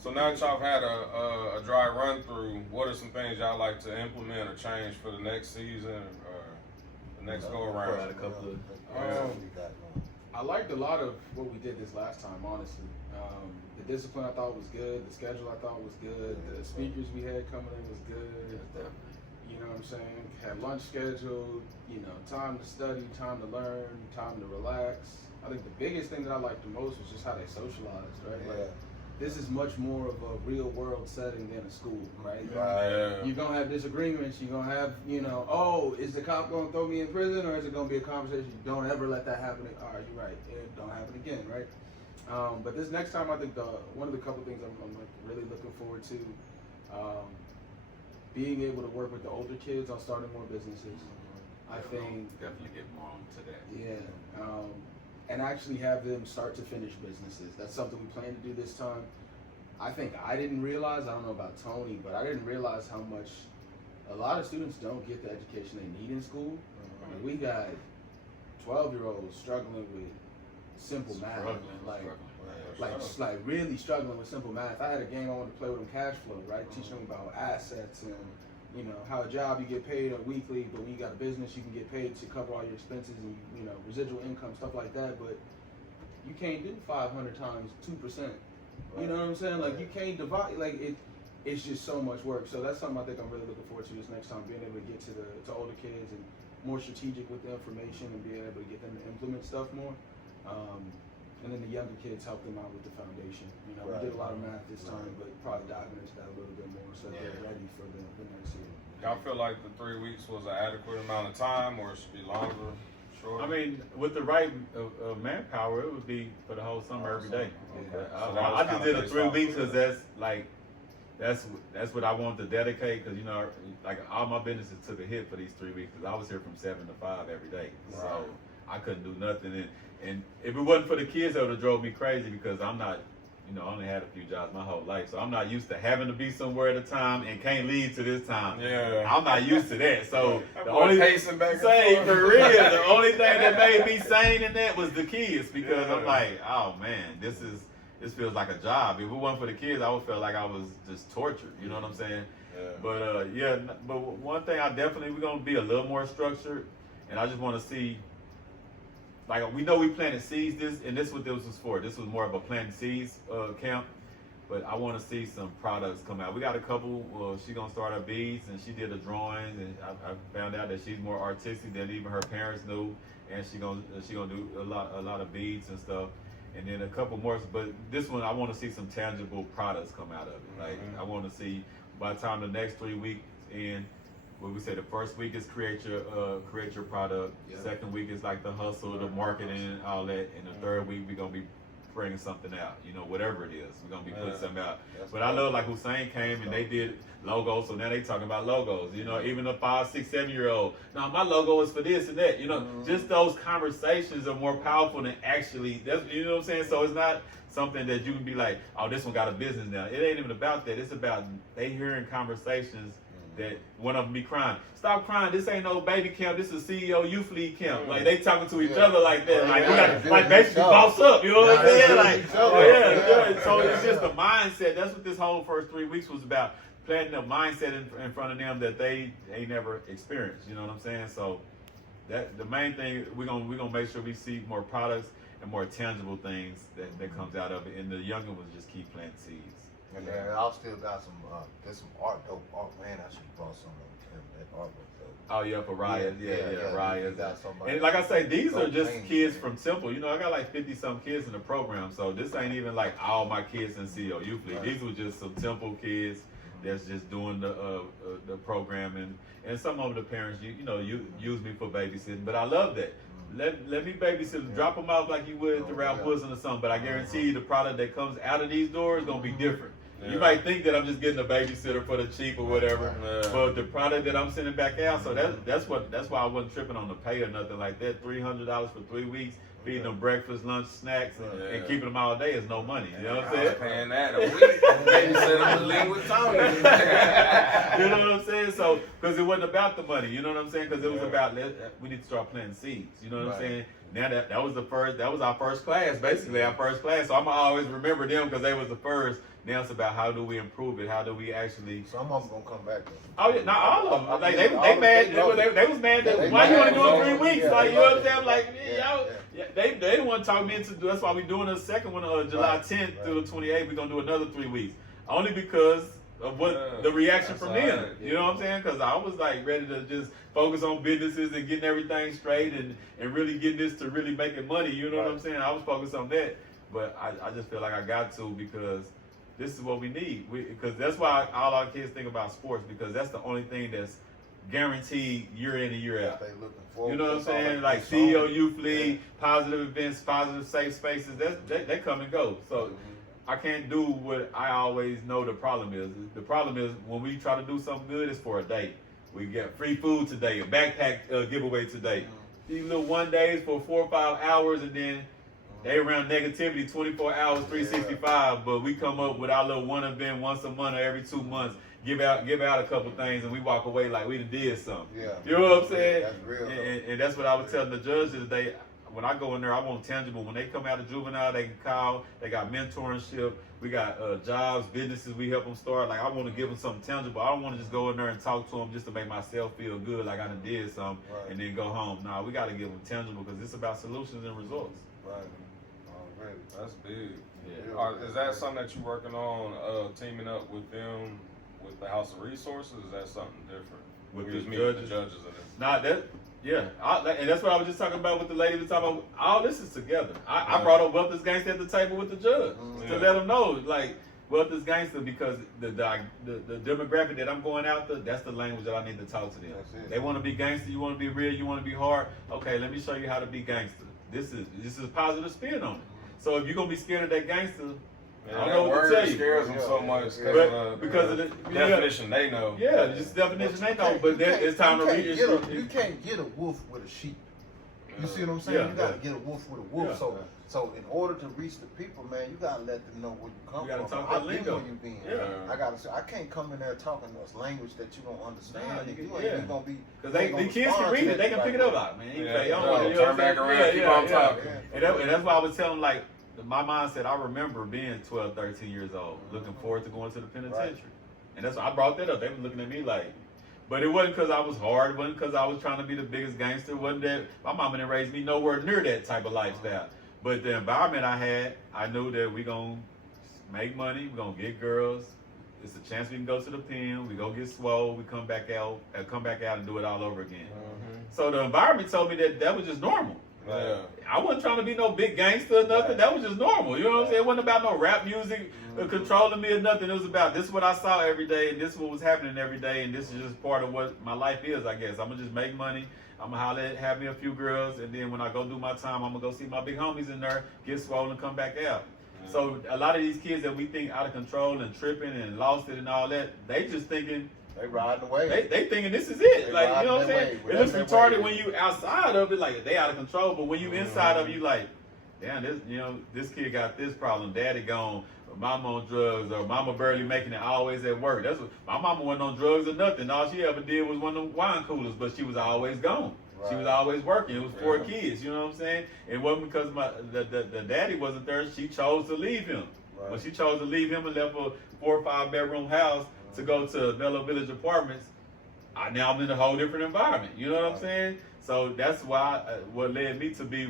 So now that y'all had a dry run through, what are some things y'all like to implement or change for the next season or the next go around? A couple of. I liked a lot of what we did this last time, honestly. The discipline I thought was good. The schedule I thought was good. The speakers we had coming in was good. You know what I'm saying? Had lunch scheduled, time to study, time to learn, time to relax. I think the biggest thing that I liked the most was just how they socialized, right? Yeah. Like, this is much more of a real world setting than a school, right? Yeah. You're gonna have disagreements, you're gonna have, oh, is the cop gonna throw me in prison or is it gonna be a conversation? Don't ever let that happen. All right, you're right. It don't happen again, right? But this next time, I think one of the couple things I'm like really looking forward to, being able to work with the older kids on starting more businesses. I think definitely get more onto that. Yeah, and actually have them start to finish businesses. That's something we plan to do this time. I think I didn't realize, I don't know about Tony, but I didn't realize how much a lot of students don't get the education they need in school. Like, we got 12-year-olds struggling with simple math, like really struggling with simple math. I had a game I wanted to play with them, cash flow, right? Teaching them about assets and how a job you get paid on weekly, but when you got a business you can get paid to cover all your expenses and residual income, stuff like that. But you can't do 500 times 2%. You know what I'm saying? Like, you can't divide, like, it's just so much work. So that's something I think I'm really looking forward to this next time, being able to get to older kids and more strategic with the information and being able to get them to implement stuff more. And then the younger kids, help them out with the foundation. We did a lot of math this time, but probably diving into that a little bit more so they're ready for the next year. Y'all feel like the 3 weeks was an adequate amount of time, or it should be longer, shorter? I mean, with the right manpower, it would be for the whole summer every day. So I just did a 3 weeks because that's what I wanted to dedicate, because like all my businesses took a hit for these 3 weeks because I was here from 7 to 5 every day, so I couldn't do nothing. And if it wasn't for the kids, that would have drove me crazy because I'm not, I only had a few jobs my whole life, so I'm not used to having to be somewhere at a time and can't leave to this time. Yeah, I'm not used to that. So the only only pacing back and say forth. for real, the only thing that made me sane in that was the kids, because I'm like, oh man, this feels like a job. If it wasn't for the kids, I would feel like I was just tortured. You know what I'm saying? Yeah. But one thing we're gonna be a little more structured, and I just want to see. Like, we know we planted seeds, this is what this was for. This was more of a planting seeds camp, but I want to see some products come out. We got a couple. She's gonna start her beads, and she did a drawing, and I found out that she's more artistic than even her parents knew, and she gonna do a lot of beads and stuff, and then a couple more. But this one, I want to see some tangible products come out of it. Like, I want to see by the time the next 3 weeks in. What we say, the first week is create your product. Yeah. Second week is like the hustle, the marketing, all that. And the third week we're gonna be bringing something out. Whatever it is, we're gonna be putting something out. But I love, like Hussein came and they did logos, so now they talking about logos. Even a 5, 6, 7-year-old. Now my logo is for this and that. Just those conversations are more powerful than actually. That's what I'm saying. So it's not something that you can be like, oh, this one got a business now. It ain't even about that. It's about they hearing conversations. That one of them be crying. Stop crying. This ain't no baby camp. This is CEO Youth League camp. Like, they talking to each other like that. Like, we got basically boss up. You know what I'm saying? Like, So it's just the mindset. That's what this whole first 3 weeks was about. Planting a mindset in front of them that they ain't never experienced. You know what I'm saying? So that the main thing, we're gonna make sure we see more products and more tangible things that comes out of it. And the younger ones just keep planting seeds. And then I still got there's some dope art, man. I should have brought some of that artwork. Oh yeah, for Riot, yeah, Riot. Somebody. And like I say, these are just kids from Temple. I got like 50-some kids in the program, so this ain't even like all my kids in CEO Youth League. These were just some Temple kids that's just doing the programming, and some of the parents, you use me for babysitting, but I love that. Let me babysit, drop them off like you would to Ralph Wilson or something, but I guarantee you the product that comes out of these doors is gonna be different. You might think that I'm just getting a babysitter for the cheap or whatever, but the product that I'm sending back out, so that's why I wasn't tripping on the pay or nothing like that. $300 for 3 weeks, feeding them breakfast, lunch, snacks, and keeping them all day is no money. You know what I'm saying? Paying that a week. Babysitter on the league with Tony. You know what I'm saying? So, because it wasn't about the money, you know what I'm saying? Because it was about, we need to start planting seeds. You know what I'm saying? Now that was our first class, basically our first class. So I'm gonna always remember them because they was the first. Now it's about how do we improve it? How do we actually? Some of them gonna come back. Oh yeah, not all of them. Like they mad. They was mad that why you want to do it 3 weeks? Yeah, like you know what I'm saying? Like yeah, they didn't want to talk me into. That's why we doing a second one July 10th through the 28th. We're gonna do another 3 weeks only because of what the reaction from them. Right. You know what I'm saying? Because I was like ready to just focus on businesses and getting everything straight and really getting this to really making money. You know what I'm saying? I was focused on that, but I just feel like I got to because this is what we need. Because that's why all our kids think about sports because that's the only thing that's guaranteed year in and year out. They looking forward. You know what I'm saying? Like so, CEO Youth League, positive events, positive safe spaces. They come and go. So. I can't do what I always know the problem is. The problem is when we try to do something good, it's for a day. We get free food today, a backpack giveaway today. These little 1 days for 4 or 5 hours, and then they around negativity 24 hours, 365. But we come up with our little one event once a month or every 2 months. Give out a couple things, and we walk away like we done did something. Yeah. You know what I'm saying? That's real. And that's what I was telling the judge today. When I go in there, I want tangible. When they come out of juvenile, they can call. They got mentorship. We got jobs, businesses. We help them start. Like I want to give them something tangible. I don't want to just go in there and talk to them just to make myself feel good, like I done did something, and then go home. Nah, we got to give them tangible because it's about solutions and results. Right. Already. That's big. Yeah. Is that something that you're working on, teaming up with them, with the House of Resources? Is that something different? With We the just meet with judges? the judges of this. Nah, yeah, and that's what I was just talking about with the lady. Was talking about all this is together. I brought up Wealth is Gangster at the table with the judge to let them know, like Wealth is Gangster because the demographic that I'm going after, that's the language that I need to talk to them. They want to be gangster, you want to be real, you want to be hard. Okay, let me show you how to be gangster. This is a positive spin on it. So if you're gonna be scared of that gangster, I don't know what to tell you. Scares them so much because of the definition they know. Yeah, just the definition they know. But then it's time to read it. You can't get a wolf with a sheep. You see what I'm saying? Yeah, you gotta get a wolf with a wolf. Yeah. So in order to reach the people, man, you gotta let them know where you come You gotta from. talk that I've been lingo. where you been. Yeah. I gotta say, I can't come in there talking this language that you don't understand. Nah, you you ain't yeah. even gonna be. Because the kids can read it, they can pick it up like, man. Turn back around, keep on talking. And that's why I was telling like, my mindset, I remember being 12, 13 years old, looking forward to going to the penitentiary. Right. And that's why I brought that up. They were looking at me like, but it wasn't because I was hard. It wasn't because I was trying to be the biggest gangster. It wasn't that my mama didn't raise me nowhere near that type of lifestyle. But the environment I had, I knew that we going to make money. We're going to get girls. It's a chance we can go to the pen. We go get swole. We come back out and do it all over again. So the environment told me that was just normal. Yeah. I wasn't trying to be no big gangster or nothing. That was just normal. You know what I'm saying? It wasn't about no rap music controlling me or nothing. It was about this is what I saw every day and this is what was happening every day and this is just part of what my life is, I guess. I'm going to just make money. I'm going to holler at, have me a few girls, and then when I go do my time, I'm going to go see my big homies in there, get swollen, and come back out. So a lot of these kids that we think out of control and tripping and lost it and all that, they just thinking, They riding away. They thinking this is it. They Like, you know what I'm riding saying? their It looks way. retarded when you outside of it, like they out of control. But when you inside of it, you like, damn, this kid got this problem. Daddy gone, or mama on drugs, or mama barely making it always at work. That's what my mama wasn't on drugs or nothing. All she ever did was one of them wine coolers, but she was always gone. She was always working. It was 4 kids, you know what I'm saying? It wasn't because the daddy wasn't there. She chose to leave him. Right. When she chose to leave him and left a 4 or 5 bedroom house to go to Mellow Village Apartments, now I'm in a whole different environment. You know what I'm saying? So that's why what led me to be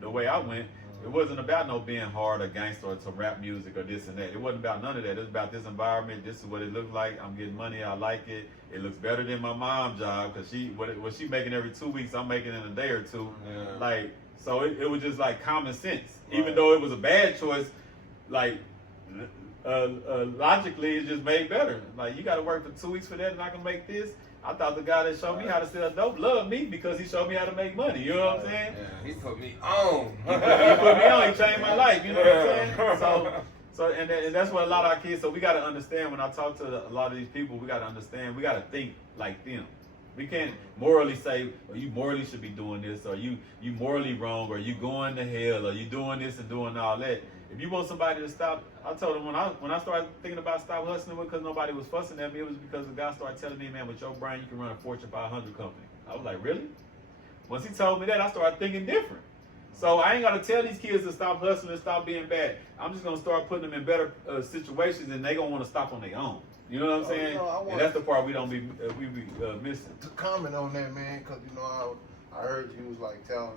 the way I went. It wasn't about no being hard or gangster or some rap music or this and that. It wasn't about none of that. It was about this environment. This is what it looked like. I'm getting money. I like it. It looks better than my mom's job because what she making every 2 weeks, I'm making in a day or two. Yeah. Like, so it was just like common sense. Even though it was a bad choice, like logically it just made better. Like, you got to work for 2 weeks for that and I can make this. I thought the guy that showed me how to sell dope loved me because he showed me how to make money. You know what I'm saying? Yeah, he put me on. He put me on. He changed my life. You know what I'm saying? So and that's what a lot of our kids. So we got to understand when I talk to a lot of these people. We got to understand. We got to think like them. We can't morally say, well, you morally should be doing this, or you morally wrong, or you going to hell, or you doing this and doing all that. If you want somebody to stop, I told him when I started thinking about stop hustling because nobody was fussing at me, it was because the guy started telling me, man, with your brain you can run a Fortune 500 company. I was like, really? Once he told me that, I started thinking different. So I ain't gotta tell these kids to stop hustling, stop being bad. I'm just gonna start putting them in better situations, and they gonna want to stop on their own. You know what I'm saying? And that's the part we be missing. To comment on that, man, because I heard you was like telling,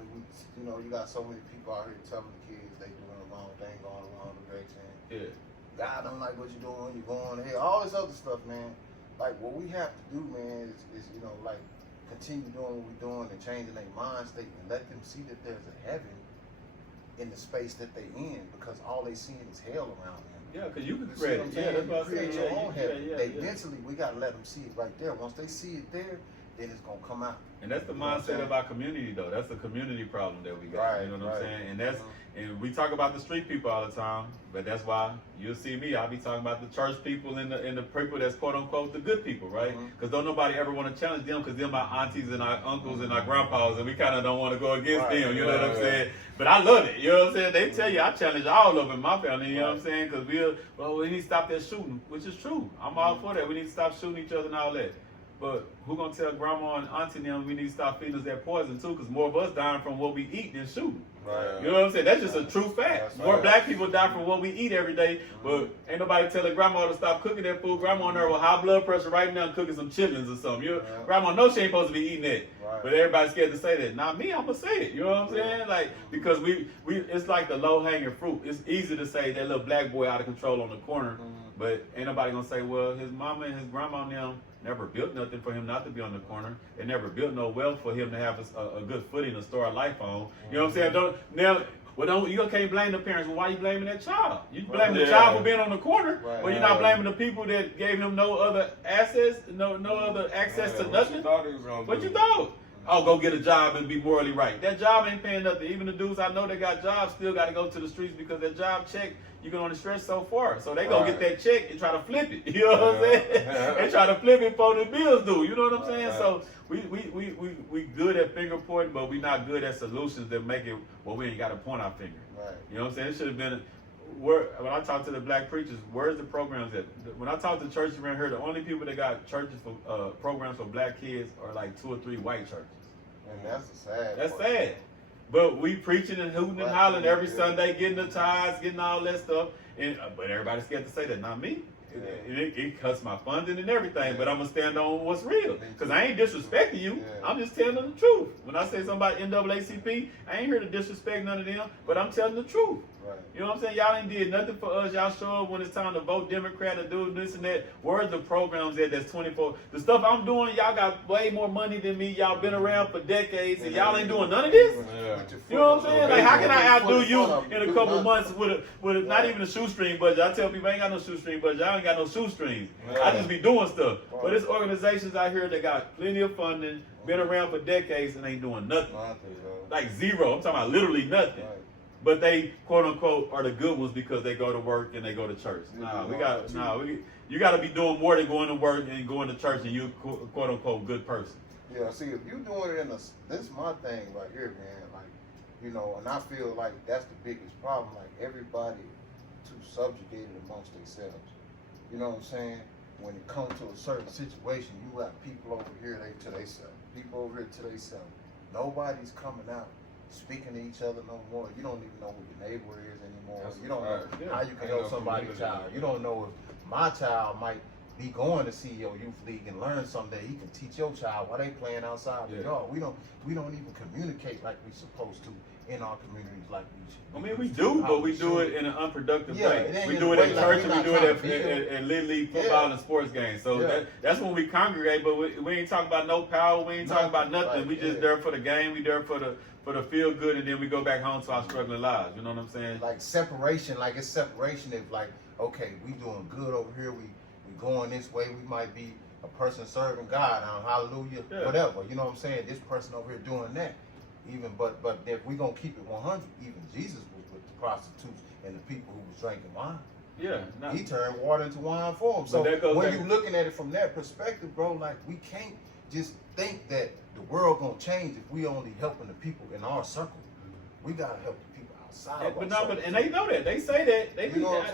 you got so many people out here telling the kids they doing the wrong thing, going the wrong direction. Yeah. God don't like what you're doing, you're going here, all this other stuff, man. Like, what we have to do, man, is like, continue doing what we're doing and changing their mind state and let them see that there's a heaven in the space that they in, because all they seeing is hell around them. Yeah, because you can create it. Yeah, that's what I'm saying. Create your own heaven. Yeah. Mentally, we gotta let them see it right there. Once they see it there, then it's gonna come out. And that's the mindset of our community, though. That's the community problem that we got. Right, you know what I'm right. saying? And that's and we talk about the street people all the time, but that's why you'll see me. I'll be talking about the church people and the people that's quote unquote the good people, right? Because don't nobody ever want to challenge them, because they're my aunties and our uncles and our grandpas, and we kind of don't want to go against them. You know what I'm saying? But I love it. You know what I'm saying? They tell you I challenge all of them in my family. You know what I'm saying? Because we need to stop that shooting, which is true. I'm all for that. We need to stop shooting each other and all that. But who gonna tell grandma and auntie them we need to stop feeding us that poison too? Because more of us dying from what we eat than shooting. Right. You know what I'm saying? That's just a true fact. That's More right. black people die from what we eat every day, but ain't nobody telling grandma to stop cooking that food. Grandma on there with high blood pressure right now cooking some chitlins or something. Grandma knows she ain't supposed to be eating that. Right. But everybody's scared to say that. Not me, I'm gonna say it. You know what I'm saying? Like, because we it's like the low hanging fruit. It's easy to say that little black boy out of control on the corner, but ain't nobody gonna say, well, his mama and his grandma and them never built nothing for him not to be on the corner. They never built no wealth for him to have a good footing to start life on. You know what I'm saying? You can't blame the parents. Well, why you blaming that child? You blame the child for being on the corner, but you're not blaming the people that gave him no other access, no other access to nothing. What you thought? Oh, go get a job and be morally right. That job ain't paying nothing. Even the dudes I know that got jobs still got to go to the streets because that job check, you can only stretch so far. So they go get that check and try to flip it. You know what I'm saying? They try to flip it before the bills do. You know what I'm saying? So we good at finger pointing, but we not good at solutions that make it we ain't got to point our finger. Right. You know what I'm saying? It should have been. When I talk to the black preachers, where's the programs at? When I talk to churches around here, the only people that got churches for programs for black kids are like 2 or 3 white churches. And that's sad. That's sad. But we preaching and hooting and hollering every Sunday, getting the tithes, getting all that stuff. But everybody's scared to say that. Not me. It cuts my funding and everything, but I'm going to stand on what's real. Because I ain't disrespecting you. I'm just telling them the truth. When I say something about NAACP, I ain't here to disrespect none of them, but I'm telling the truth. Right. You know what I'm saying? Y'all ain't did nothing for us. Y'all show up when it's time to vote Democrat or do this and that. Where's the programs that's 24? The stuff I'm doing, y'all got way more money than me. Y'all been around for decades, and y'all ain't doing none of this. You know what I'm saying? Like, how can I outdo you in a couple months with not even a shoestring budget? I tell people I ain't got no shoestring budget. I ain't got no shoestrings. I just be doing stuff. But there's organizations out here that got plenty of funding, been around for decades, and ain't doing nothing. Like zero. I'm talking about literally nothing. But they quote unquote are the good ones because they go to work and they go to church. You got to be doing more than going to work and going to church, and you quote unquote good person. Yeah, see, if you doing it this is my thing right here, man. Like, and I feel like that's the biggest problem. Like, everybody too subjugated amongst themselves. You know what I'm saying? When it comes to a certain situation, you got people over here to themselves, people over here to themselves. Nobody's coming out speaking to each other no more. You don't even know who your neighbor is anymore. You don't know how you can know somebody's child. You don't know if my child might be going to see your youth league and learn something that he can teach your child while they playing outside the yard. We don't even communicate like we supposed to in our communities like we should. I mean, we do, but we do it in an unproductive way. We do it at church and we do it at Little League football and sports games. So that's when we congregate, but we ain't talking about no power. We ain't talking about nothing. We just there for the game. We there for the feel good, and then we go back home to our struggling lives. You know what I'm saying? Like separation, like it's separation. If like, okay, we doing good over here. We going this way. We might be a person serving God. Hallelujah. Whatever. You know what I'm saying? This person over here doing that. Even but if we gonna keep it 100, even Jesus was with the prostitutes and the people who was drinking wine. He turned water into wine for them. So when you looking at it from that perspective, bro, like, we can't just think that the world gonna change if we only helping the people in our circle. We gotta help the people outside. And they know that. They say that.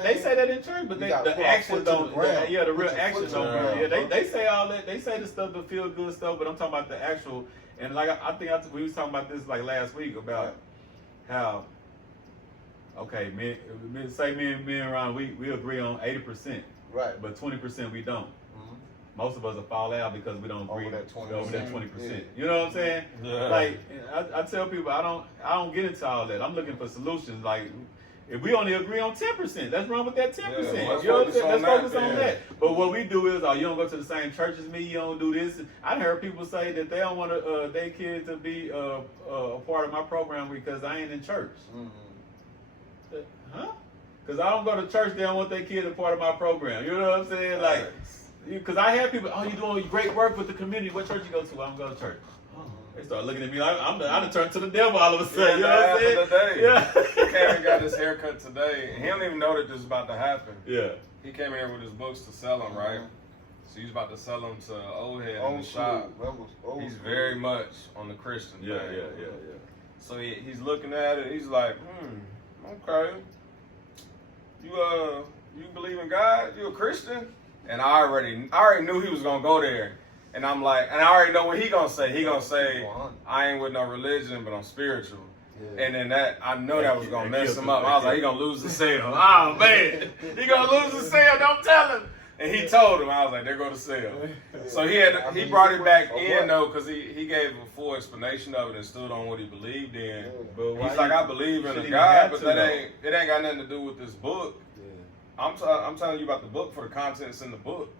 They say that in church, but the actions don't. The real actions don't. They say all that. They say the stuff, the feel good stuff, but I'm talking about the actual. And like we was talking about this like last week about how, okay, me and Ron, we agree on 80%, Right. but 20% we don't. Mhm. Most of us will fall out because we don't agree Over that 20%. over that 20%. Yeah. You know what I'm saying? Yeah. Like I tell people, I don't get into all that. I'm looking for solutions. Like if we only agree on 10%, let's run with that 10%. Yeah, let's you know what I'm focus saying? on Let's that, focus on yeah. that. But what we do is, oh, you don't go to the same church as me. You don't do this. I heard people say that they don't want their kids to be a part of my program because I ain't in church. Mhm. Huh? Because I don't go to church, they don't want their kid a part of my program. You know what I'm saying? Like, because I have people, oh, you doing great work with the community. What church you go to? I don't go to church. They start looking at me like I done turned to the devil all of a sudden. You know what I'm saying? Today. Yeah. He came and got his haircut today. He don't even know that this is about to happen. Yeah. He came in here with his books to sell them, right? So he's about to sell them to old head in Old the school. shop. Old He's school. very much on the Christian Yeah, thing. yeah. So he's looking at it. He's like, okay. You believe in God? You a Christian? And I already knew he was gonna go there. And I'm like, and I already know what he gonna say. He gonna say, I ain't with no religion, but I'm spiritual. Yeah. And then I know that was gonna mess him killed up. him. I was like, he gonna lose the sale. Oh man, he gonna lose the sale. Don't tell him. And he told him. I was like, there go the sale. So he brought it back in though, because he gave a full explanation of it and stood on what he believed in. But why He's like, you- I believe you in a shouldn't even God, have but to, that though. ain't got nothing to do with this book. I'm telling you about the book for the contents in the book.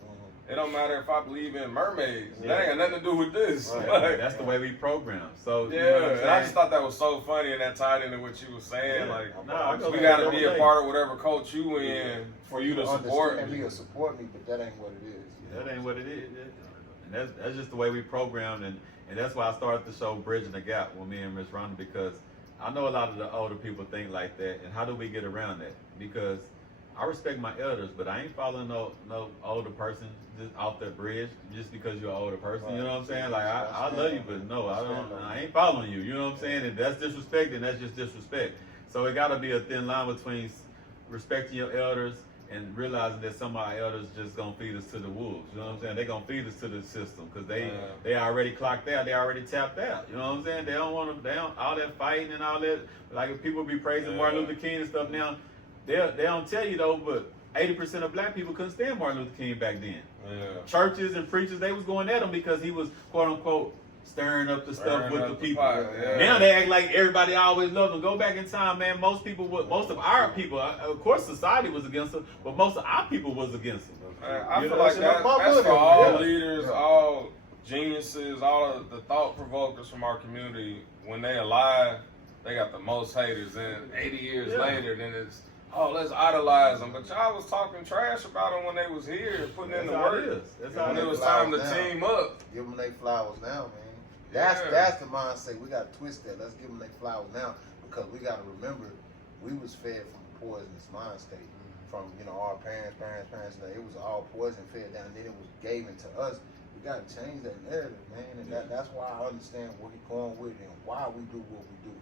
It don't matter if I believe in mermaids. That ain't got nothing to do with this. Right. Like, That's the way we program. So yeah, you know what I'm and I just saying? thought that was so funny, and that tied into what you were saying. Yeah. Like, No, I go we back got to every be a day. part of whatever cult you in for you to support understand me. me or support me, but that ain't what it is. That ain't what it is. And that's just the way we programmed, and that's why I started the show Bridging the Gap with me and Miss Rhonda, because I know a lot of the older people think like that, and how do we get around that? Because I respect my elders, but I ain't following no older person just off that bridge just because you're an older person. You know what I'm saying? Like I love you, but no, I ain't following you. You know what I'm saying? If that's disrespect, then that's just disrespect. So it got to be a thin line between respecting your elders and realizing that some of our elders just gonna feed us to the wolves. You know what I'm saying? They gonna feed us to the system because they already clocked out. They already tapped out. You know what I'm saying? They don't want to. They don't all that fighting and all that. Like if people be praising Martin Luther King and stuff now, they don't tell you though. But 80% of black people couldn't stand Martin Luther King back then. Yeah. Churches and preachers, they was going at him because he was quote unquote stirring up the stuff with the people. pot, yeah. Now they act like everybody always loved them. Go back in time, man. Most of our people, of course, society was against them, but most of our people was against them. I You feel know, like so that's for all Yeah. leaders, all geniuses, all of the thought provokers from our community. When they alive, they got the most haters. And 80 years later, then it's, oh, let's idolize them. But y'all was talking trash about them when they was here, putting in the That's how work. it is. That's how When it it is. was time to Now. team up. Give them their flowers now, man. Yeah. That's the mindset. We got to twist that. Let's give them their flowers now because we got to remember we was fed from a poisonous mind state. From our parents. It was all poison fed down, and then it was given to us. We got to change that narrative, man, and that's why I understand where he's going with it and why we do what we do.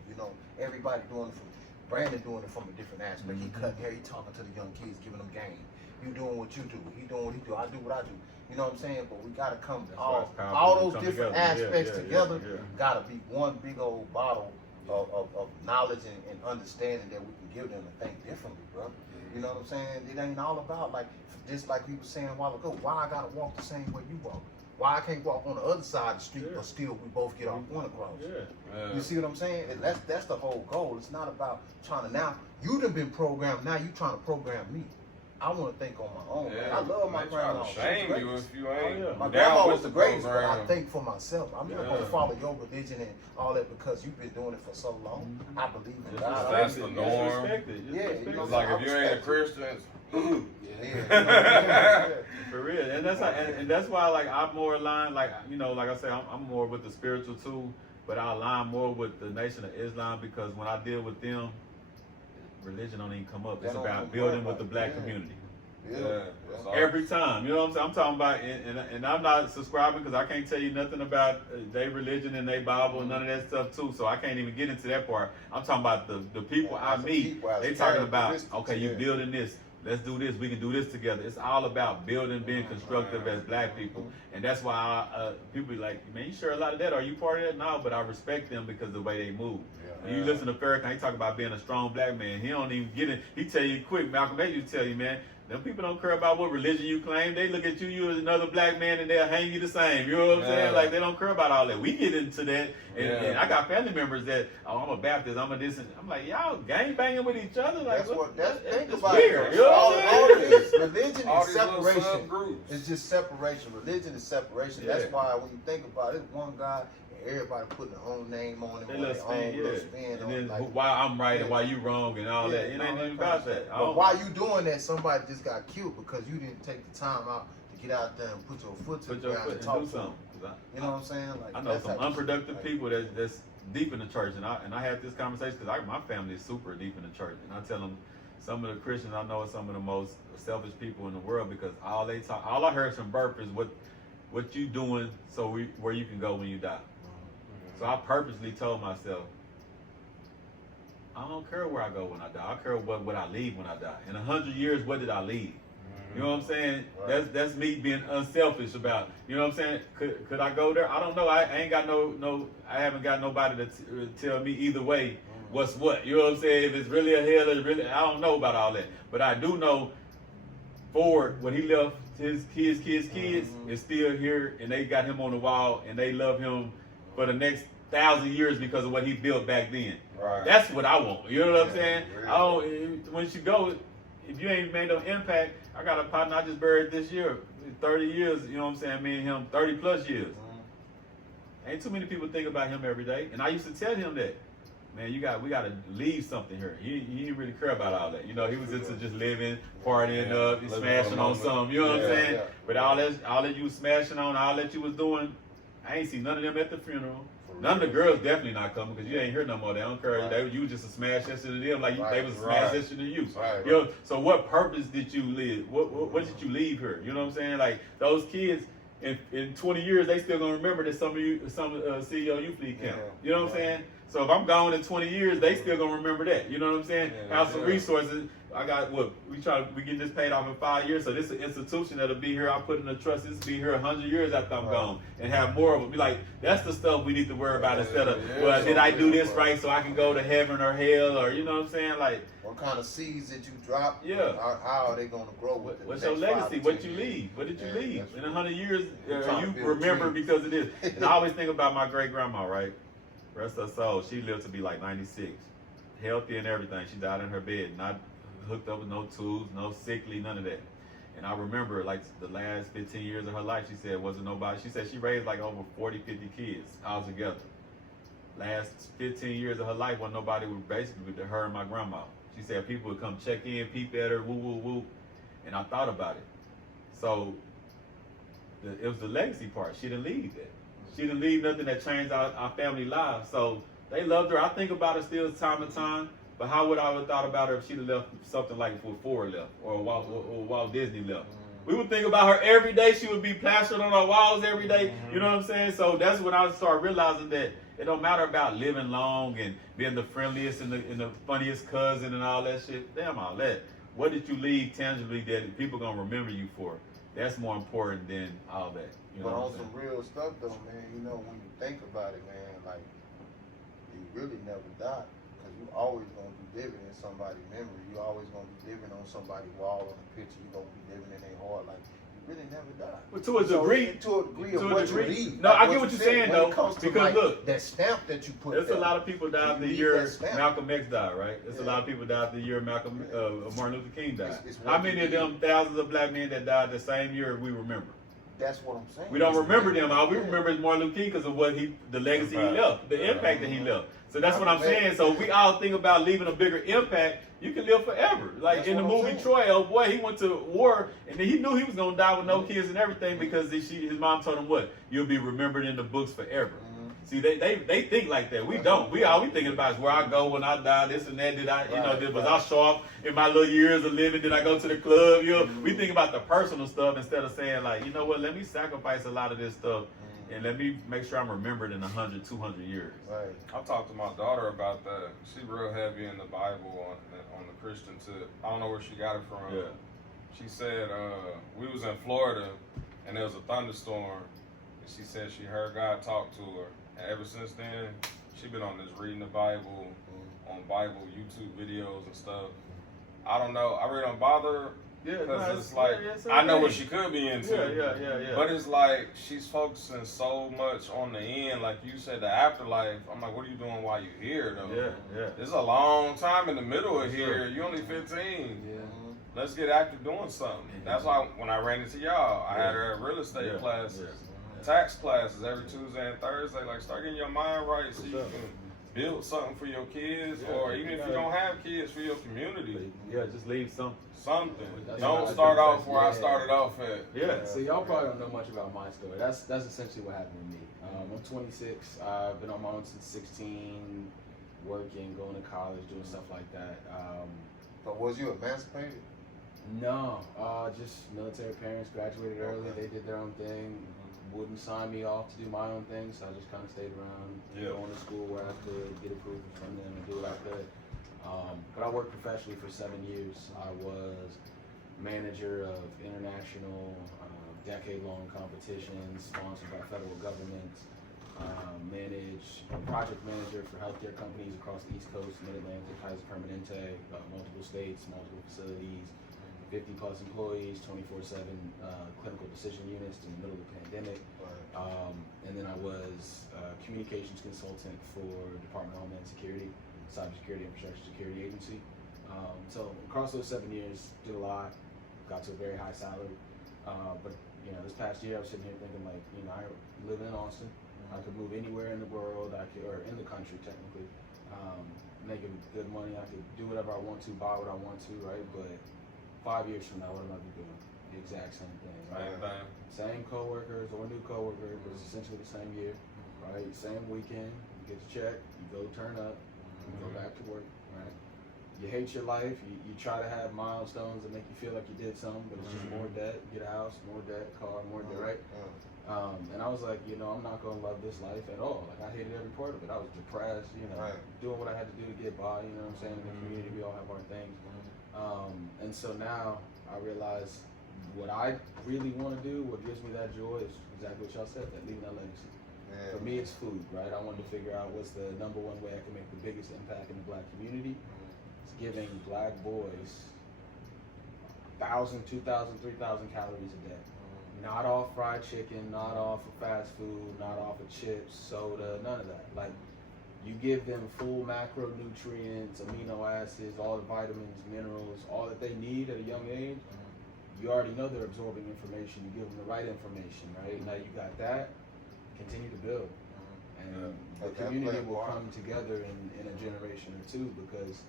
Everybody doing it from Brandon doing it from a different aspect. He cutting hair, he talking to the young kids, giving them game. You doing what you do. He doing what he do. I do what I do. You know what I'm saying? But we gotta come That's why it's powerful all to those come different together. aspects Yeah. together. Gotta be one big old bottle of knowledge and understanding that we can give them to think differently, bro. You know what I'm saying? It ain't all about just like we was saying a while ago. Why I gotta walk the same way you walk? Why I can't walk on the other side of the street, but still we both get our point across? Yeah. You see what I'm saying? And that's the whole goal. It's not about trying to now. You done been programmed. Now you trying to program me. I want to think on my own. Man. I love my They try grandma. to shame you if you ain't My down grandma with was the the greatest, but I program. think for myself. I'm not going to follow your religion and all that because you've been doing it for so long. I believe in God. That's the norm. It's like if you ain't a Christian, For real, and that's why like I'm more aligned. Like like I say, I'm more with the spiritual too, but I align more with the Nation of Islam because when I deal with them, religion don't even come up. It's about building with the black community. Yeah. Every time, you know what I'm saying? I'm talking about, and I'm not subscribing because I can't tell you nothing about their religion and their Bible and none of that stuff too. So I can't even get into that part. I'm talking about the people I meet. They talking about, okay, you building this. Let's do this. We can do this together. It's all about building, being constructive as black people, and that's why people be like, man, you sure a lot of that? Are you part of that? No, but I respect them because of the way they move. When you listen to Farrakhan, he talk about being a strong black man. He don't even get it. He tell you quick, Malcolm X used to tell you, man, them people don't care about what religion you claim. They look at you as another black man and they'll hang you the same. You know what I'm saying? Like, they don't care about all that. We get into that. And I got family members that, oh, I'm a Baptist, I'm a this. And I'm like, y'all gang banging with each other? Like, think about weird. It. You know all what I'm saying? this religion All is these little separation. subgroups. It's just separation. Religion is separation. Yeah. That's why when you think about it, one guy and everybody putting their own name on it, They their little spin, own little spin and on then it. Like, why I'm right and why you wrong and all that. It and ain't all even that about kind of that. stuff. But while you doing that, somebody just got killed because you didn't take the time out to get out there and put your foot to Put the your ground foot and and talk do to them. something. You know what I'm saying? Like, I know that's some how- unproductive like, people that's deep in the church, and I had this conversation because my family is super deep in the church, and I tell them some of the Christians I know are some of the most selfish people in the world because all I heard from birth is what you doing where you can go when you die. So I purposely told myself, I don't care where I go when I die. I care what I leave when I die. In 100 years, what did I leave? You know what I'm saying? Right. That's me being unselfish about. You know what I'm saying? Could I go there? I don't know. I ain't got I haven't got nobody to tell me either way what's what. You know what I'm saying? If it's really a hell, it's really, I don't know about all that. But I do know Ford, what he left his kids is still here, and they got him on the wall, and they love him for the next 1,000 years because of what he built back then. Right. That's what I want. You know what I'm saying? Really. I don't. When you go, if you ain't made no impact, I got a partner I just buried this year, 30 years. You know what I'm saying? Me and him, 30 plus years. Ain't too many people think about him every day, and I used to tell him that, man, we got to leave something here. He didn't really care about all that. You know, he was into just living, partying up, smashing on something. You know what I'm saying? Yeah. But all that you was smashing on, all that you was doing, I ain't seen none of them at the funeral. None of the girls definitely not coming because you ain't hear no more. They don't care. Right. You just a smash that shit to them like Right. they was a smash that shit to you. Right. You know, so what purpose did you live? What did you leave here? You know what I'm saying? Like those kids in 20 years, they still gonna remember that some CEO Youth League camp. Yeah. You know what I'm saying? So if I'm gone in 20 years, they still gonna remember that. You know what I'm saying? Have some resources. I got we getting this paid off in 5 years. So this is an institution that'll be here. I put in a trust. This will be here 100 years after I'm gone, and have more of them. Be like, that's the stuff we need to worry about instead of, well, did I do this right so I can go to heaven or hell, or you know what I'm saying? Like, what kind of seeds did you drop? Yeah. How are they going to grow with it? what's your legacy? What you leave? What did you leave? In 100 years, trying to you build remember trees. because of this. And I always think about my great grandma, right? Rest her soul. She lived to be like 96, healthy and everything. She died in her bed, not hooked up with no tools, no sickly, none of that. And I remember like the last 15 years of her life, she said wasn't nobody. She said she raised like over 40, 50 kids all together. Last 15 years of her life, wasn't nobody was basically with her and my grandma. She said people would come check in, peep at her, woo, woo, woo. And I thought about it. So it was the legacy part. She didn't leave that. She didn't leave nothing that changed our family lives. So they loved her. I think about her still time to time. But how would I have thought about her if she'd have left something like Ford left or Walt Disney left? We would think about her every day. She would be plastered on our walls every day. You know what I'm saying? So that's when I started realizing that it don't matter about living long and being the friendliest and the funniest cousin and all that shit. Damn all that. What did you leave tangibly that people gonna remember you for? That's more important than all that. You know But what on I'm some saying? real stuff though, man, you know, when you think about it, man, like, you really never die. Because you always going to be living in somebody's memory. You always going to be living on somebody's wall on a picture. You going to be living in their heart. Like, you really never die. Well, to a degree. To a degree of to a what degree. you leave. No, I get what you're said, saying, when though, it comes to, because like, look, that stamp that you put There's there. a lot of people died the You leave year that stamp. Malcolm X died, right? There's a Yeah. lot of people died the year Martin Luther King died. It's How what many you of them thousands of black men that died the same year we remember? That's what I'm saying. We don't It's remember memory. them. All we Yeah. remember is Martin Luther King because of the legacy he Impact. left, the impact that he left. So that's what I'm saying. So we all think about leaving a bigger impact. You can live forever. Like That's in the what I'm movie saying. Troy, oh boy, he went to war and then he knew he was gonna die with no kids and everything because his mom told him what? You'll be remembered in the books forever. See, they think like that. We don't. We thinking about is where I go when I die, this and that. Did I, was I show up in my little years of living? Did I go to the club? You know, we think about the personal stuff instead of saying like, you know what, let me sacrifice a lot of this stuff and let me make sure I'm remembered in 100, 200 years. Right. I talked to my daughter about that. She's real heavy in the Bible on the Christian tip. I don't know where she got it from. Yeah. She said we was in Florida and there was a thunderstorm. And she said she heard God talk to her. And ever since then, She been on this reading the Bible, on Bible YouTube videos and stuff. I don't know. I really don't bother because it's like I know what she could be into. Yeah. But it's like she's focusing so much on the end, like you said, the afterlife. I'm like, what are you doing while you're here, though? Yeah. It's a long time in the middle of here. You're only 15. Yeah. Let's get active doing something. That's why when I ran into y'all, I had her at real estate classes, tax classes every Tuesday and Thursday. Like, start getting your mind right so you can build something for your kids, or even if you don't have kids, for your community. Yeah, just leave something. Don't start off where I started off at. Yeah. So y'all probably don't know much about my story. That's essentially what happened with me. I'm 26. I've been on my own since 16, working, going to college, doing stuff like that. But was you emancipated? No, just military parents, graduated early. They did their own thing. Wouldn't sign me off to do my own thing, so I just kind of stayed around, going to school where I could, get approval from them and do what I could. But I worked professionally for 7 years. I was manager of international, decade-long competitions sponsored by federal government. Project manager for healthcare companies across the East Coast, Mid-Atlantic, Kaiser Permanente, multiple states, multiple facilities. 50 plus employees, 24/7 clinical decision units in the middle of the pandemic. And then I was a communications consultant for Department of Homeland Security, Cybersecurity Infrastructure Security Agency. So across those 7 years, did a lot, got to a very high salary. But this past year I was sitting here thinking like, I live in Austin. I could move anywhere in the world, or in the country technically, making good money. I could do whatever I want to, buy what I want to, right? But 5 years from now, what am I be doing? The exact same thing, right? Same coworkers or new coworkers, but it's essentially the same year, right? Same weekend, you get your check, you go turn up, you go back to work, right? You hate your life, you try to have milestones that make you feel like you did something, but it's just more debt, get a house, more debt, car, more debt, right? And I was like, I'm not gonna love this life at all. Like, I hated every part of it. I was depressed, doing what I had to do to get by, you know what I'm saying? In the community, we all have our things. And so now I realize what I really want to do, what gives me that joy is exactly what y'all said, that leaving that legacy. Yeah. For me, it's food, right? I wanted to figure out what's the number one way I can make the biggest impact in the black community. It's giving black boys 1,000, 2,000, 3,000 calories a day. Not off fried chicken, not off of fast food, not off of chips, soda, none of that. Like, you give them full macronutrients, amino acids, all the vitamins, minerals, all that they need at a young age. You already know they're absorbing information. You give them the right information, right? Now you got that, continue to build. And the community will come together in a generation or two, because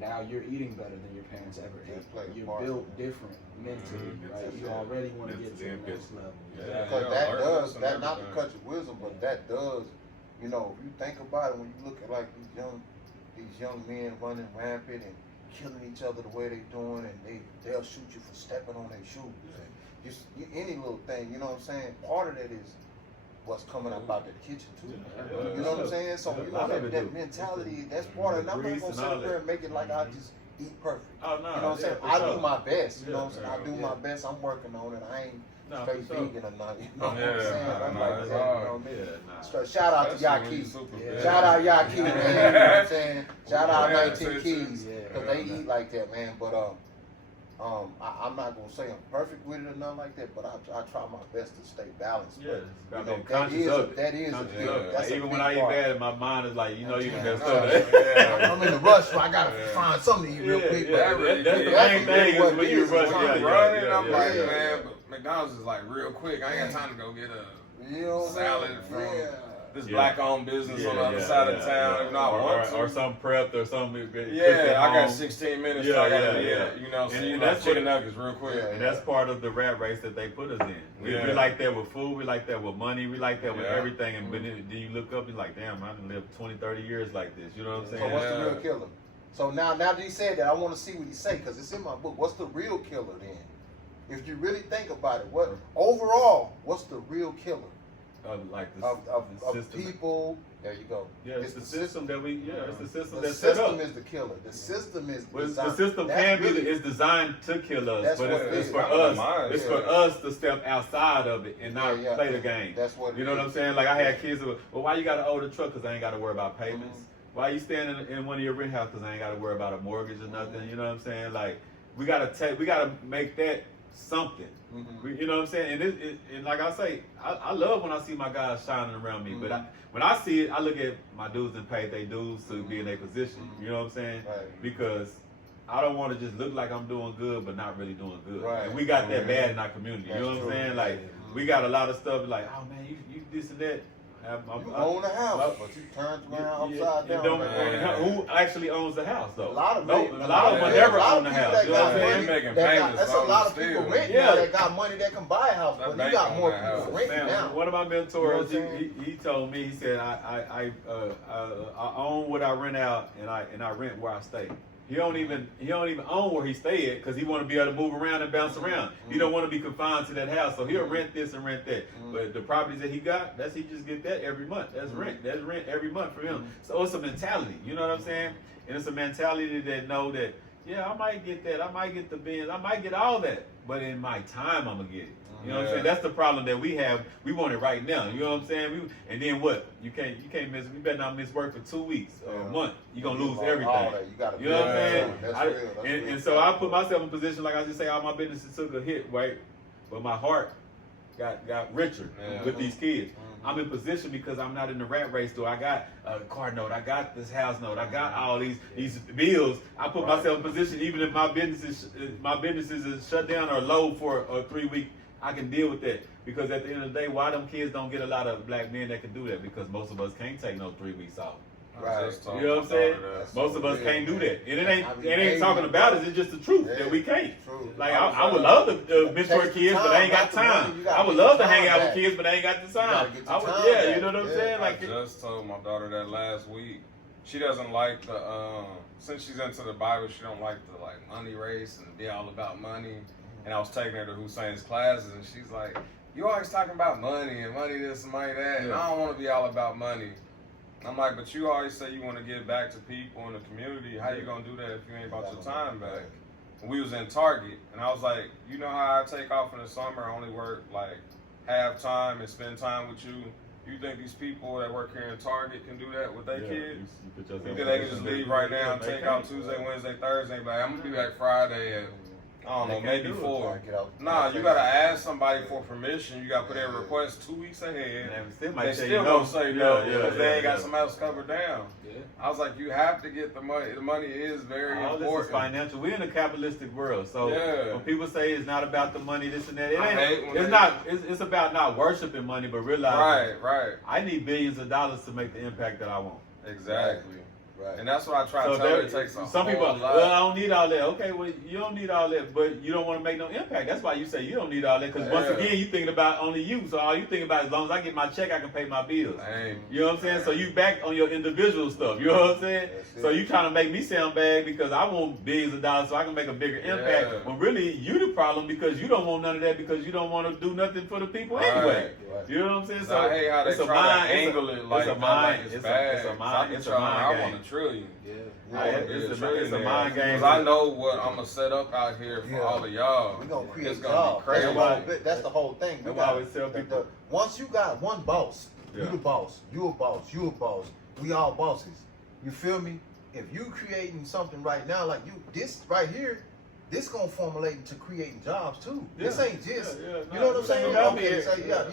now you're eating better than your parents ever ate. You're built different mentally, right? You already want to get to the next level. Because that not to cut your wisdom, but that does, if you think about it, when you look at like these young men running rampant and killing each other the way they doing, and they'll shoot you for stepping on their shoes, and just any little thing, you know what I'm saying? Part of that is what's coming up out the kitchen too. You know what I'm saying? So that mentality, that's part of it. I'm not gonna sit up there and make it like I just eat perfect. Oh, no, you know what I'm saying? I do my best. You know what I'm saying? I do my best. I'm working on it. I ain't straight vegan or nothing. You know what I'm saying? I'm like that. You know what I mean? Shout out to Yaki. Shout out Yaki, man. You know what I'm saying? Shout out 19 Keys, because they eat like that, man. But I'm not gonna say I'm perfect with it or nothing like that, but I try my best to stay balanced. Yeah, but, that is a big, even when I eat bad, my mind is like, you can mess up. I'm in a rush, so I gotta find something to eat real quick. That's the main thing is when you rush. I'm like, man, but McDonald's is like real quick. I ain't got time to go get a salad from this black-owned business on the other side of town. If not want to, or some prepped or something. I got 16 minutes. So I gotta see that's chicken nuggets real quick. And that's part of the rat race that they put us in. We like that with food. We like that with money. We like that with everything. And then you look up and like, damn, I done lived 20, 30 years like this. You know what I'm saying? So what's the real killer? So now that he said that, I want to see what he say, because it's in my book. What's the real killer then? If you really think about it, what's the real killer? like the of system. people. There you go. Yeah, it's the system that we. Yeah, it's the system The that's set up. system is the killer. The system is Well, designed. the system That's can be. really- It's designed to kill us, That's but what it's it is. for Not us. mine, It's yeah. for us to step outside of it and not Yeah, play the game. That's what. You know what I'm saying? Like I had kids who, well, why you got to owe the truck? Because I ain't got to worry about payments. Why you staying in one of your rent houses? Because I ain't got to worry about a mortgage or nothing. You know what I'm saying? Like we gotta make that something. You know what I'm saying? And and like I say, I love when I see my guys shining around me. But when I see it, I look at my dudes and pay their dues to be in their position. You know what I'm saying? Right. Because I don't want to just look like I'm doing good, but not really doing good. Right. And we got that bad in our community. That's you know what true. I'm saying? Like we got a lot of stuff like, oh man, you this and that. You own the house, but you turned around upside down. Who actually owns the house though? A lot of a lot of them never own the house. You know what I'm saying? Making That's payments a lot of still. people renting Yeah. now that got money that can buy a house, That but you bank got on more that people house. renting Man, now. one of my mentors, You know what I'm he told me, he said, I own what I rent out, and I rent where I stay. He don't even own where he stay at because he want to be able to move around and bounce around. He don't want to be confined to that house, so he'll rent this and rent that. But the properties that he got, he just get that every month. That's rent. That's rent every month for him. So it's a mentality. You know what I'm saying? And it's a mentality that know that I might get that. I might get the Benz. I might get all that. But in my time, I'm gonna get it. You know what I'm saying? That's the problem that we have. We want it right now. You know what I'm saying? And then what? You can't miss. We better not miss work for 2 weeks or a month. You're gonna lose everything. You know what I'm saying? That's real. And so I put myself in a position, like I just say, all my businesses took a hit, right? But my heart got richer with these kids. I'm in position because I'm not in the rat race. Though I got a car note, I got this house note, I got all these bills. I put myself in position, even if my businesses is shut down or low for a 3 week. I can deal with that because at the end of the day, why them kids don't get a lot of black men that can do that? Because most of us can't take no 3 weeks off. Right. You know what I'm saying? Most of us can't do that. And it ain't talking about it. It's just the truth that we can't. True. Like I would love to mentor kids, but I ain't got time. I would love to hang out with kids, but I ain't got the time. You you know what I'm saying? I just told my daughter that last week. She doesn't like the since she's into the Bible, she don't like the money race and be all about money. And I was taking her to Hussein's classes, and she's like, "You always talking about money and money this and money that, and I don't want to be all about money." I'm like, "But you always say you want to give back to people in the community. How you gonna do that if you ain't about your time back?" And we was in Target, and I was like, "You know how I take off in the summer? I only work half time and spend time with you. You think these people that work here in Target can do that with their kids? You think they can just leave right now and take out Tuesday, Wednesday, Thursday? I'm gonna be back Friday at." I don't know, maybe 4. Nah, you gotta ask somebody for permission. You gotta put in a request 2 weeks ahead. They still gonna say no because they ain't got somebody else covered down. I was like, you have to get the money. The money is very important. This is financial. We're in a capitalistic world, so when people say it's not about the money, this and that, it's about not worshiping money, but realizing, I need billions of dollars to make the impact that I want. Exactly. Right. And that's what I try to tell her. It takes some people. Well, I don't need all that. Okay, well, you don't need all that, but you don't want to make no impact. That's why you say you don't need all that. Because once again, you thinking about only you. So all you thinking about, as long as I get my check, I can pay my bills. You know what I'm saying? So you back on your individual stuff. You know what I'm saying? So you trying to make me sound bad because I want billions of dollars so I can make a bigger impact. When really you the problem because you don't want none of that because you don't want to do nothing for the people anyway. You know what I'm saying? So I hate how they try to angle it like it's a mind. It's bad. It's a mind game. I want $1 trillion. It's a mind game. Because I know what I'm gonna set up out here for all of y'all. We're gonna create it's gonna be crazy. That's the whole thing. That's why I always tell people. Once you got one boss, you the boss, you a boss, you a boss. We all bosses. You feel me? If you creating something right now, like this right here, this gonna formulate into creating jobs too. This ain't just, you know what I'm saying? You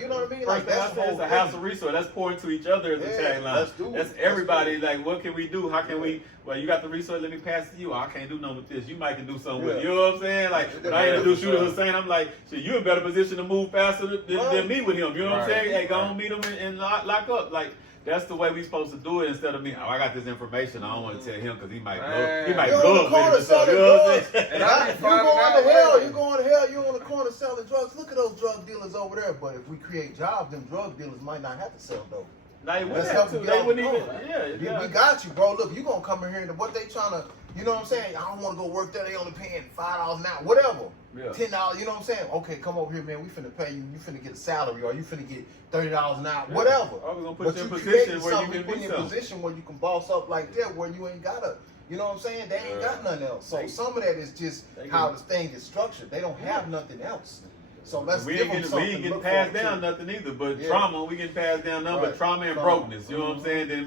know what I mean? Like that's the whole it's a house of resource. Let's pour into each other as a tagline. That's everybody. Like, what can we do? How can we? Well, you got the resource. Let me pass it to you. I can't do nothing with this. You might can do something with it. You know what I'm saying? Like when I introduce you to Hussein, I'm like, shit, you in better position to move faster than me with him. You know what I'm saying? Hey, go on meet him and lock up. Like. That's the way we supposed to do it instead of me. Oh, I got this information. I don't want to tell him because he might blow. He might blow up with it. You know what I'm saying? You going to hell. You on the corner selling drugs. Look at those drug dealers over there. But if we create jobs, them drug dealers might not have to sell dope. They wouldn't even. We got you, bro. Look, you gonna come in here and what they trying to You know what I'm saying? I don't want to go work there. They only paying $5 an hour, whatever. Yeah. $10. You know what I'm saying? Okay, come over here, man. We finna pay you. You finna get a salary, or you finna get $30 an hour, Yeah. whatever. I was gonna put But you in a you position created where you something, can put be you in a something. position where you can boss up like that, where you ain't gotta. You know what I'm saying? They ain't got nothing else. So some of that is just how the thing is structured. They don't have nothing else. So let's We give ain't them getting, something we ain't to getting look passed forward down to. nothing either, but Yeah. trauma, we getting passed down nothing but Right. trauma and Trauma. brokenness. You know what I'm saying? Then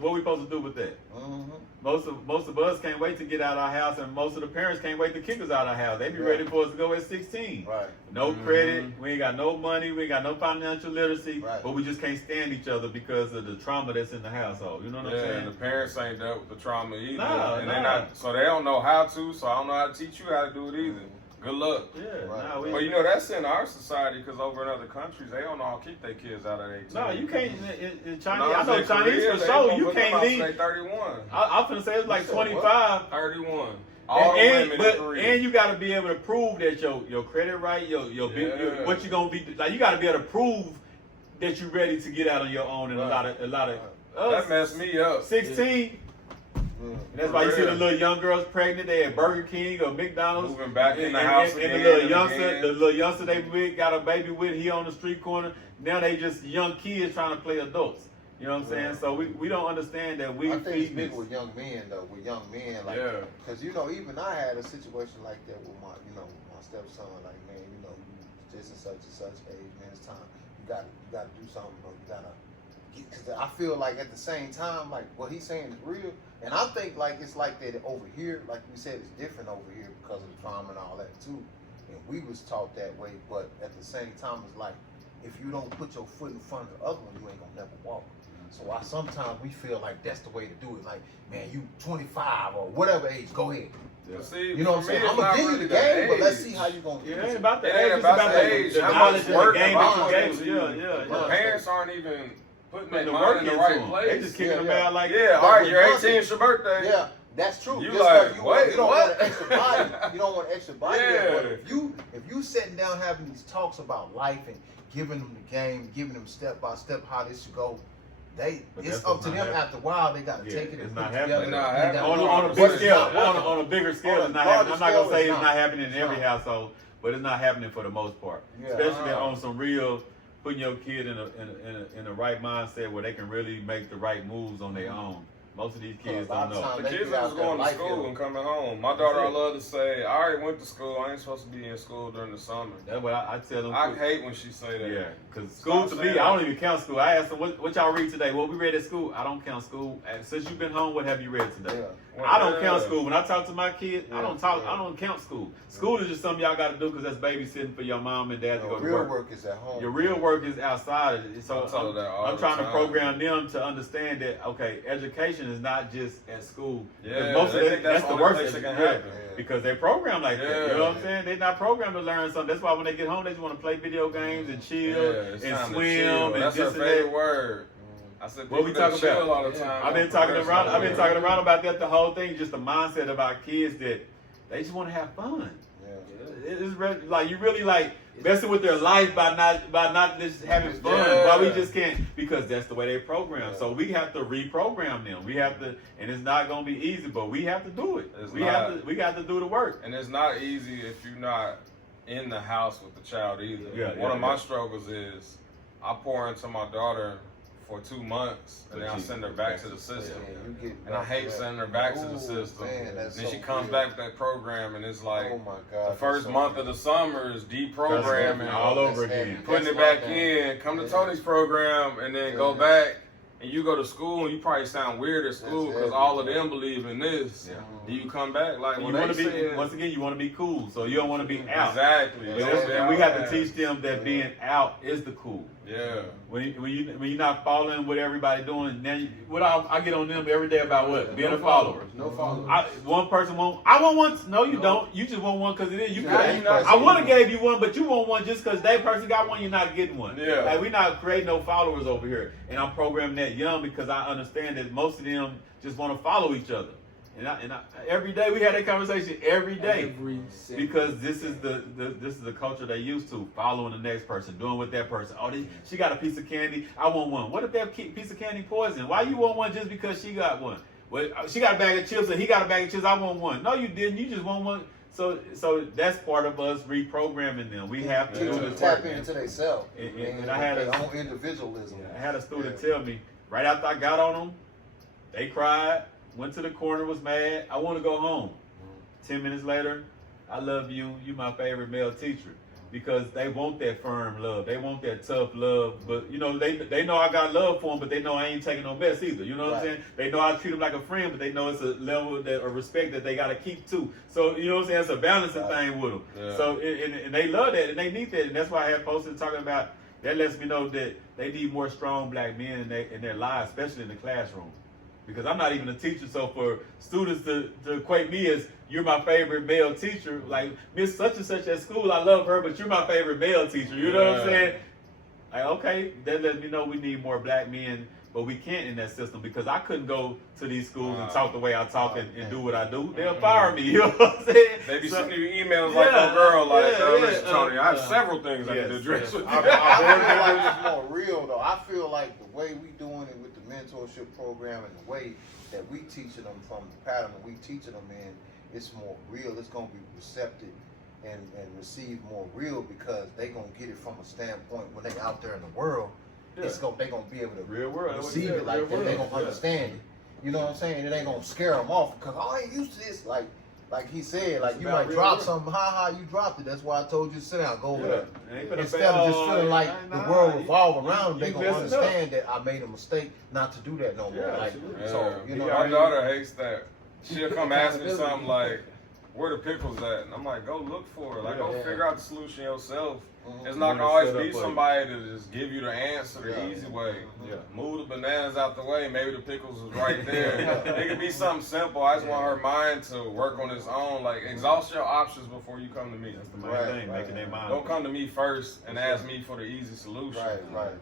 what we supposed to do with that? Mm-hmm. Most of us can't wait to get out of our house, and most of the parents can't wait to kick us out of our house. They be Yeah. ready for us to go at 16. Right. No credit, we ain't got no money, we ain't got no financial literacy, Right. but we just can't stand each other because of the trauma that's in the household. You know what I'm Yeah, saying? and the parents ain't dealt with the trauma either. Nah, and nah. they not, so they don't know how to, so I don't know how to teach you how to do it either. Good luck. Yeah, Right. nah, we, But you know, that's in our society, because over in other countries, they don't know how to keep their kids out of 18. no, you can't, in Chinese, No, I know in Chinese Korea, for they sure, gonna you put them can't out till leave. they 31. I'm finna say it's like You said what? 25. 31. All the And, women but, in Korea. and you got to be able to prove that your credit right, your Yeah. what you gonna be like. You got to be able to prove that you're ready to get out on your own. And Right. a lot of that messed me up. 16. Mm. And that's why you see the little young girls pregnant. They at Burger King or McDonald's. Moving back in the and, house and, again. and the little and youngster, again. the little youngster they with got a baby with. He on the street corner. Now they just young kids trying to play adults. You know what I'm saying? Yeah. So we don't understand that we I think it's feed big this. with young men though. With young men, like, Yeah. because even I had a situation like that with my stepson. Like, man, you this and such age, man. It's time. You got to do something, bro. You gotta. Because I feel like at the same time, like what he's saying is real, and I think like it's like that over here. Like we said, it's different over here because of the trauma and all that too. And we was taught that way, but at the same time, it's like if you don't put your foot in front of the other one, you ain't gonna never walk. So sometimes we feel like that's the way to do it. Like, man, you 25 or whatever age, go ahead. But see, You know what I'm for me, saying? it's I'm gonna not give you really the game, but let's age. see how you gonna Yeah, use it ain't it. about the It age. ain't It's about about the the age. How knowledge much of the work game the that mind you is gave. to Yeah, you. yeah, The yeah. parents aren't even putting Putting their the mind work in the into right them. place. They just kicking them Yeah. out like Yeah, all right, with you're nothing. 18, it's your birthday. Yeah, that's true. You Just like, you wait, don't what? want an extra body. You don't want an extra body. there, but Yeah. if you sitting down having these talks about life and giving them the game, giving them step by step how this should go, But it's that's up what's to not them happening. after a while. They got to Yeah, take it it's and not put it happening. together. It's not and happening. they on gotta a do big it. scale, But it's not. on a bigger scale, On a it's not happening. I'm not larger gonna say scale, it's it's not not. happening in every It's household, but it's not happening for the most part. Yeah. Especially on some real putting your kid in a right mindset where they can really make the right moves on their own. Most of these kids A lot don't of know. times The they kids be are out just there going to life school healing. and coming home. My daughter, I That's it. love to say, I already went to school. I ain't supposed to be in school during the summer. That's what I tell them. I hate when she say that. Yeah, because school to me, I don't even count school. I asked them, what y'all read today? What we read at school? I don't count school. And since you've been home, what have you read today? Yeah. Well, I don't yeah. count school. When I talk to my kids, I don't Yeah. count school. School is just something y'all got to do because that's babysitting for your mom and dad to go to Real work. work is at home. Your real work is outside of it. So I tell her that all I'm the trying to time. program them to understand that, okay, education is not just at school. Because Yeah, most they of think that's that's the the worst. place it can Yeah, happen. because they're programmed like that. You Yeah. know what I'm saying? They're not programmed to learn something. That's why when they get home, they just want to play video games and chill It's and time to swim chill. and That's her this and favorite that. word. I said, What we people that talking chill about? all the time. I've been don't talking progress around. I've been nowhere. talking around about that the whole thing. Just the mindset of our kids that they just want to have fun. Yeah. It's like you really like messing with their life by not just having fun. Yeah. Why we just can't? Because that's the way they program. Yeah. So we have to reprogram them. We have to, and it's not gonna be easy, but we have to do it. It's We not. got to do the work. And it's not easy if you're not in the house with the child either. Yeah, One yeah, of my yeah. struggles is I pour into my daughter for 2 months and then I send her back to the system. Yeah, you get And I hate sending her back to the Ooh, system. man, that's then so she comes good. back with that program and it's like Oh my God. the first month of the summer is deprogramming, all over again. putting it back in, come to Tony's program and then go back. And you go to school and you probably sound weird at school That's because heavy, all of bro. them believe in this. Yeah. Do you come back like You when want to they be said, once again. You want to be cool, so you don't want to be out. Exactly. And You that's- don't be and we have to out. teach them that being out is the cool. Yeah. When you're not following what everybody doing, then I get on them every day about what being a follower. No followers. One person won't. I want one. No, you don't. You just want one because it is. You Nah, could. you not I would have seeing gave you one, but you want one just because that person got one. You're not getting one. Yeah. Like we're not creating no followers over here, and I'm programming that young because I understand that most of them just want to follow each other. And I, every day we had that conversation every day. Every single Because this is the culture they used to, following the next person, doing what that person. Oh, she got a piece of candy. I want one. What if that piece of candy poison? Why you want one just because she got one? Well, she got a bag of chips and he got a bag of chips. I want one. No, you didn't. You just want one. So that's part of us reprogramming them. We have to do this tap work. into themselves And I had their own individualism. I had a student tell me right after I got on them, they cried, went to the corner, was mad. I want to go home. 10 minutes later, I love you. You my favorite male teacher. Because they want that firm love. They want that tough love. But, you know, they know I got love for them, but they know I ain't taking no mess either. You know what I'm saying? They know I treat them like a friend, but they know it's a level of respect that they got to keep too. So, you know what I'm saying? It's a balancing thing with them. Yeah. So, and they love that, and they need that. And that's why I had posted talking about, that lets me know that they need more strong black men in their lives, especially in the classroom. Because I'm not even a teacher, so for students to equate me as you're my favorite male teacher, like Miss such and such at school, I love her, but you're my favorite male teacher. You know what I'm saying? Like, okay, that lets me know we need more black men, but we can't in that system because I couldn't go to these schools and talk the way I talk and do what I do. They'll fire me. You know what I'm saying? They be sending you emails like a girl, like, listen, Tony, I have several things I need to address with you. I feel like it's more real though. I feel like the way we doing it with the mentorship program and the way that we teaching them from the pattern that we teaching them in, it's more real. It's gonna be receptive and receive more real because they gonna get it from a standpoint when they out there in the world. They gonna be able to real world receive it like that. They gonna understand it. You know what I'm saying? It ain't gonna scare them off because I ain't used to this. Like he said, like you might drop something. You dropped it. That's why I told you to sit down, go over there. Instead of just feeling like the world revolve around them, they gonna understand that I made a mistake not to do that no more. Like, so you know, our daughter hates that. She'll come ask me something like, "Where the pickles at?" And I'm like, "Go look for it. Like, go figure out the solution yourself." It's not gonna always be somebody to just give you the answer the easy way. Move the bananas out the way. Maybe the pickles is right there. It could be something simple. I just want her mind to work on its own. Like, exhaust your options before you come to me. That's the main thing, making their mind. Don't come to me first and ask me for the easy solution. Right.